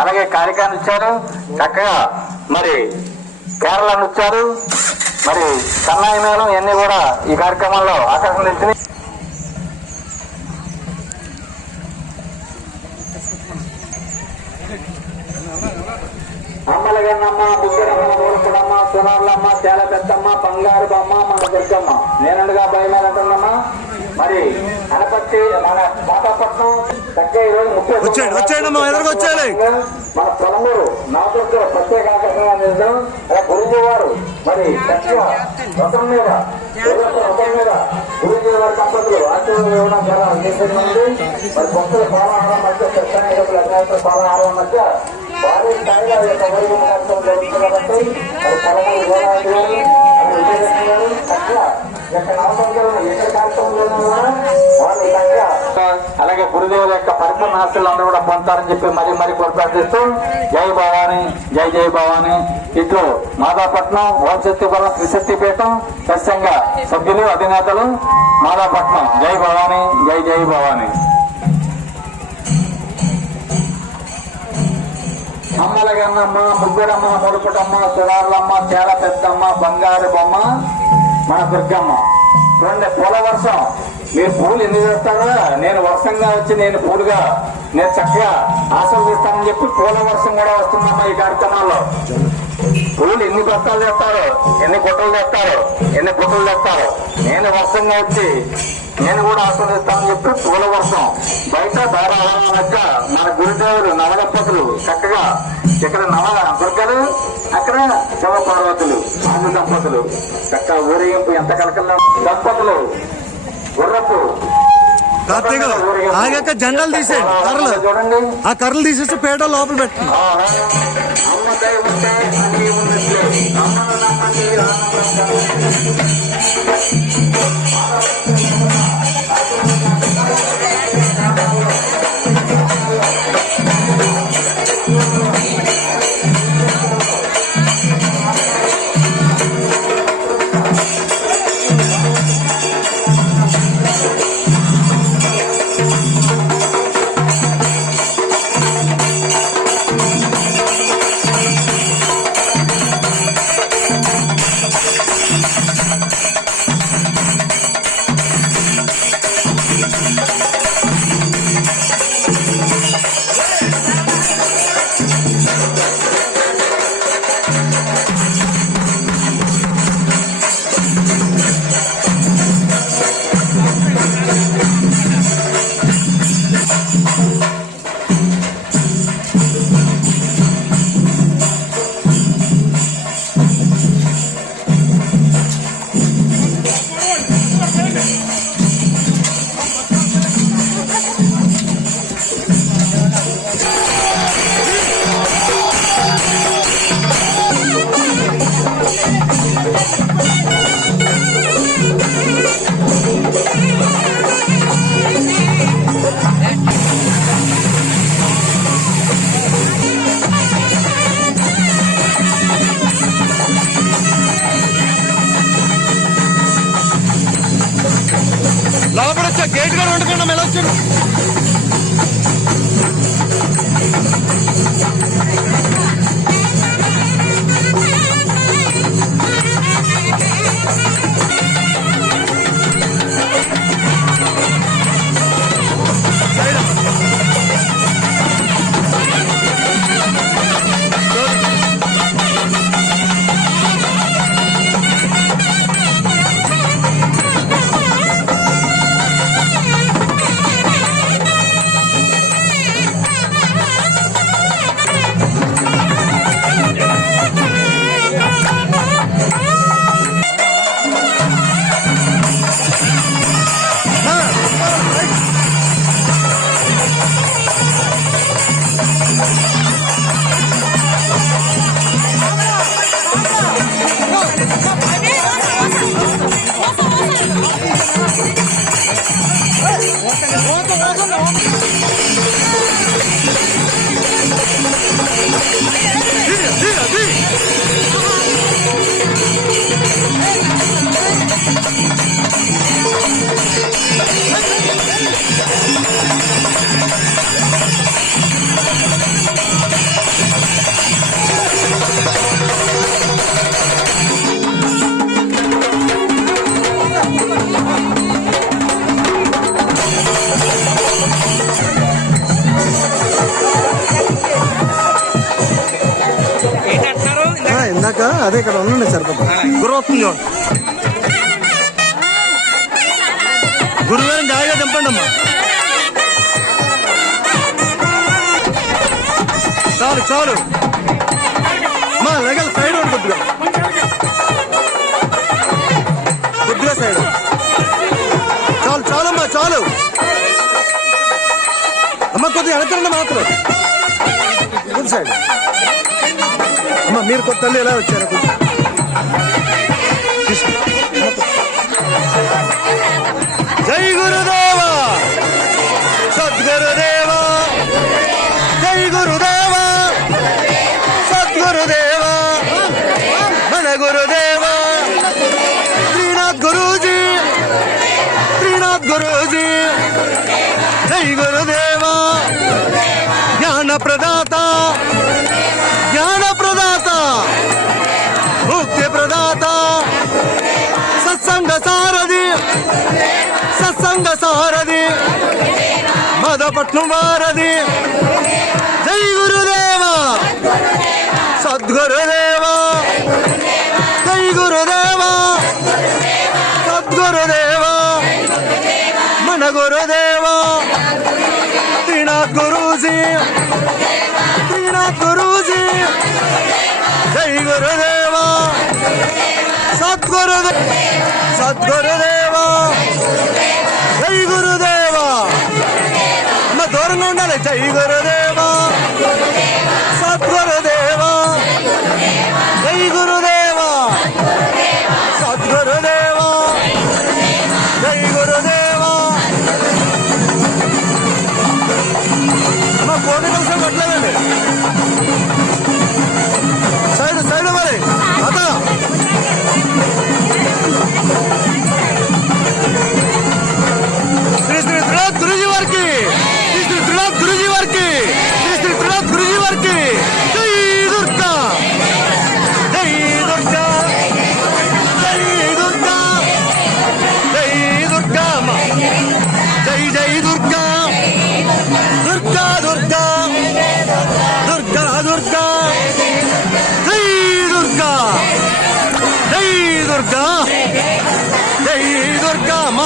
అలాగే కార్యక్రమం ఇచ్చారు చక్కగా. మరి కేరళ నృత్యాలు, మరి సన్నాయి మేళం ఇవన్నీ కూడా ఈ కార్యక్రమంలో ఆకర్షణ తెచ్చినాయి. అమ్మలగన్నమ్మ, బుగ్గరమ్మ, ఊరుకుడమ్మ, సునార్లమ్మ, చాలా పెద్దమ్మ, బంగారు బొమ్మ, మన దుర్గమ్మ, నేనండుగా బయలుదేరుతుందమ్మా. మరి అనపర్తి మన మాతాపట్నం చక్కగా ఈరోజు మన పొలమూరు నాతో ప్రత్యేక ఆకర్షణ నిజం. గురుజీ వారు మరి చక్కగా రథం మీద గురుజీ వారి దంపతులు ఆశీర్వాదం ఇవ్వడం చాలా విశేషమైంది. మరి భక్తుల పాలహారం మధ్య చక్కని పాలహారం మధ్య భారీ స్థాయిలో యొక్క వైద్యం కార్యక్రమం జరుగుతుంది కాబట్టి మరి పొలమూరు గోదావరి గారు విజయలక్ష్మి గారు చక్కగా అలాగే గురుదేవుల యొక్క పరిపూర్ణ ఆస్తులు అందరూ కూడా పొందుతారని చెప్పి మరీ ప్రార్థిస్తూ జై భవాని, జై జై భవాని. ఇట్లు మాదాపట్నం ఓంశక్తిపురం త్రిశక్తిపీఠం సత్సంగ సభ్యులు అధినేతలు మాదాపట్నం. జై భవాని, జై జై భవాని. అమ్మలగన్నమ్మ, ముగ్గురమ్మ, ముడుపుటమ్మ, సురార్లమ్మ, చాలా పెద్దమ్మ, బంగారు బొమ్మ, మన దుర్గమ్మ. చూడండి పూల వర్షం. మీరు పూలు ఎన్ని చేస్తారో నేను వర్షంగా వచ్చి నేను పూలుగా నేను చక్కగా ఆశీర్వదిస్తానని చెప్పి పూల వర్షం కూడా వస్తుందమ్మా ఈ కార్యక్రమాల్లో. పూలు ఎన్ని బస్తాలు తెస్తారో, ఎన్ని గుట్టలు తెస్తారో, ఎన్ని గుట్టలు తెస్తారో నేను వర్షంగా వచ్చి నేను కూడా ఆశీర్వదిస్తానని చెప్పి పూల వర్షం. బయట ధారావారం మధ్య మన గురుదేవులు నవదంపతులు చక్కగా, ఇక్కడ నవ దుర్గలు, అక్కడ శివ పార్వతులు ఆది దంపతులు చక్కగా ఊరేగింపు ఎంత కలకల్లో దంపతులు గుర్రపు ఆగాక జెండాలు తీసేయండి. కర్రలు చూడండి, ఆ కర్రలు తీసేసి పేట లోపల పెట్టండి. అమ్మ దైవతే అని ఉన్నట్లే అమ్మను నమ్మండి. లోపల గేట్ గారు వండుకున్నాం ఎలా వచ్చాడు. అదే ఇక్కడ ఉండండి సరిపోతుంది. గురువు వస్తుంది చూడండి. గురుగారిని జాయిగా దింపండి అమ్మా. చాలు చాలు అమ్మా, లగల్ సైడ్ ఉంటుంది కొద్దిగా సైడ్. చాలు చాలమ్మా చాలు అమ్మ, కొద్దిగా వెనకండి మాత్రం గుడ్ సైడ్ అమ్మ. మీరు కొత్త తల్లి ఎలా వచ్చారు? జై గురుదేవా సద్గురుదేవా, జై గురుదేవా సద్గురుదేవా, మన గురుదేవా శ్రీనాథ్ గురూజీ, శ్రీనాథ్ గురూజీ. జై గురుదేవా జ్ఞాన ప్రదాత, జ్ఞాన ప్రదాత, ముక్తి ప్రదాత, సత్సంగ సారథి, సత్సంగ సారథి, మదపట్నం వారధి. జై గురుదేవా సద్గురుదేవా, జై గురుదేవా సద్గురుదేవా, మన గురుదేవా శ్రీనాథ్ గురూజీ, శ్రీనాథ్ గురూజీ. జై గురుదేవా సద్గురుదేవా, జై గురుదేవా. అమ్మ దూరంగా ఉండాలి. జై గురుదేవా సద్గురుదేవా, జై గురుదేవా సద్గురుదేవా, జై గురుదేవా. అమ్మ కోటి నిమిషం పట్టలేదండి. సైడ్ సైడ్ మరి అత శ్రీ శ్రీ త్రినాథ్ గురూజీ వారికి, శ్రీ శ్రీ త్రినాథ్ గురూజీ వారికి, శ్రీ శ్రీ త్రినాథ్ గురూజీ వారికి. జై దుర్గా, జై దుర్గా, జై దుర్గా, జై దుర్గా అమ్మ. జై జై దుర్గా, దుర్గా దుర్గా, దుర్గా దుర్గా, జై దుర్గా, జై దుర్గా, జై దుర్గా అమ్మ.